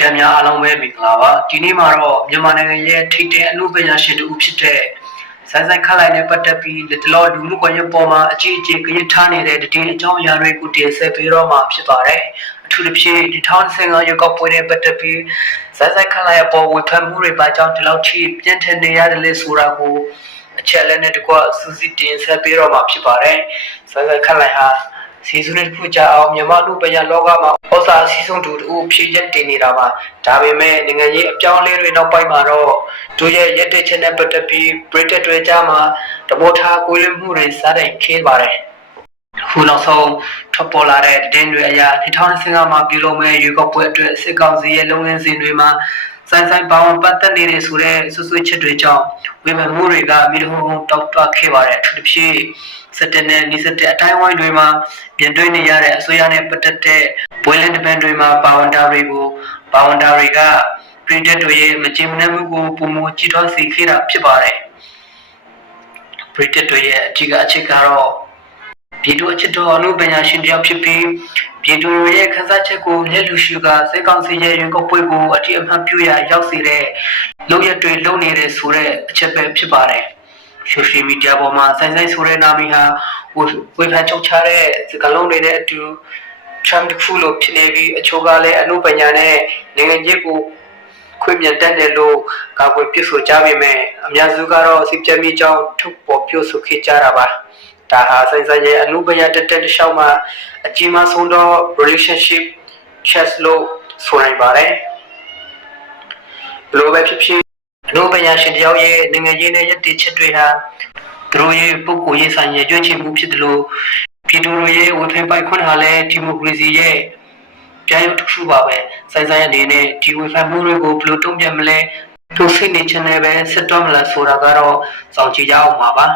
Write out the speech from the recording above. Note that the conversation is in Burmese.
တန်များအားလုံးပဲမင်္ဂလာပါဒီနေ့မှာတော့မြန်မာနိုင်ငံရဲ့ထိပ်တဲ့အမှုပညာရှင်တူဖြစ်တဲ့ဆိုင်ခလိုက်နဲ့ပတ်သက်ပြီးလက်တလောလူမှုကွန်ရက်ပေါ်မှာအကြီးအကျယ်ကြည်ထားနေတဲ့တည်င်းအကြောင်းအရာတွေကိုတင်ဆက်ပေးတော့မှာဖြစ်ပါတယ်အထူးသဖြင့်2015ရွေးကောက်ပွဲနဲ့ပတ်သက်ပြီးဆိုင်ခလိုက်အပေါ်ဝေဖန်မှုတွေပါကြောင့်ဒီလောက်ထိပြင်းထန်နေရတယ်လေဆိုတာကိုအချက်အလက်နဲ့တကွစူးစီးတင်ဆက်ပေးတော့မှာဖြစ်ပါတယ်ဆိုင်ခလိုက်ဟာစီစုနဲ့ခုကြအောင်မြန်မာလူပညာလောကမှာဩဇာအစည်းဆုံးတူတူဖြည့်ရက်တင်နေတာပါဒါပေမဲ့နိုင်ငံရေးအပြောင်းအလဲတွေနောက်ပိုင်းမှာတော့တို့ရဲ့ရက်တဲ့ချက်နဲ့ပတ်သက်ပြီးပြည်သက်တွေကြားမှာတဘောထားကိုယ်လွင်မှုတွေစားတိုင်ခင်းပါတယ်ခုနောက်ဆုံးထပ်ပေါ်လာတဲ့တင်းတွေအရာ2015မှာပြုလုပ်မဲ့ရွေးကောက်ပွဲအတွက်စစ်ကောင်စီရဲ့လုပ်ငန်းစဉ်တွေမှာဆိုင်ပေါင်းပတ်သက်နေတဲ့ဆိုတဲ့ဆွဆွချက်တွေကြောင့်ဝေဖန်မှုတွေကမိတို့တောက်တွခဲ့ပါတယ်သူတို့ဖြစ်စတဲ့နဲ့နေစတဲ့အတိုင်းဝိုင်းတွေမှာပြင်သွင်းနေရတဲ့အစိုးရနဲ့ပတ်သက်တဲ့ပွဲလင်းတပန်းတွေမှာပါဝန်တာတွေကပြည်သက်တွေရဲ့မကျေမနပ်မှုကိုပုံမကြည့်တော့စေခဲ့တာဖြစ်ပါတယ်ပြည်သက်တွေရဲ့အကြီးကအချက်ကတော့ပြည်သူအချက်တော်အလို့ပညာရှင်တယောက်ဖြစ်ပြီးပြည်သူရဲ့ခန်းစားချက်ကိုလက်လူရှိကစေကောင်စီရဲ့ရွေးကောက်ပွဲကိုအတိအမှန်ပြုရရောက်စေတဲ့လုပ်ရတွေလုပ်နေတဲ့ဆိုတဲ့အချက်ပဲဖြစ်ပါတယ်ဆိုရှယ်မီဒီယာပေါ်မှာဆိုင်ဆိုတဲ့နာမည်ဟာဝေဖန်ချုပ်ချတဲ့စကားလုံးတွေနဲ့အတူ Trump တခုလို့ဖြစ်နေပြီးအချို့ကလည်းအမှုပညာနဲ့နိုင်ငံရေးကိုခွင့်ပြန်တက်တယ်လို့ကာကွယ်ပြဆိုကြပေမဲ့အများစုကတော့စစ်ကြမ်းမြေကြောင်းထုတ်ပေါ်ပြဆိုခဲ့ကြတာပါဒါဟာဆိုင်ရဲ့အမှုပညာတက်လျှောက်မှာအကြီးမားဆုံးသော relationship chess လို့ဆိုနိုင်ပါတယ်ဘလိုပဲဖြစ်ဖြစ်အမှုပညာရှင်တယောက်ရဲ့နိုင်ငံရေးနဲ့ရည်တည်ချက်တွေဟာသူတို့ရဲ့ပုဂ္ဂိုလ်ရေးဆိုင်ရာကြွချင်မှုဖြစ်တယ်လို့ပြည်သူတို့ရဲ့ဝန်ထမ်းပိုင်ခွင့်ဟာလည်းဒီမိုကရေစီရဲ့ပြန်ရုပ်တစ်ခုပါပဲဆိုင်အနေနဲ့ဒီဝန်ထမ်းမှုတွေကိုဘယ်လိုတုံ့ပြန်မလဲသူစိတ်နေချင်တယ်ပဲစစ်တော့မလားဆိုတာကတော့စောင့်ကြည့်ကြအောင်ပါ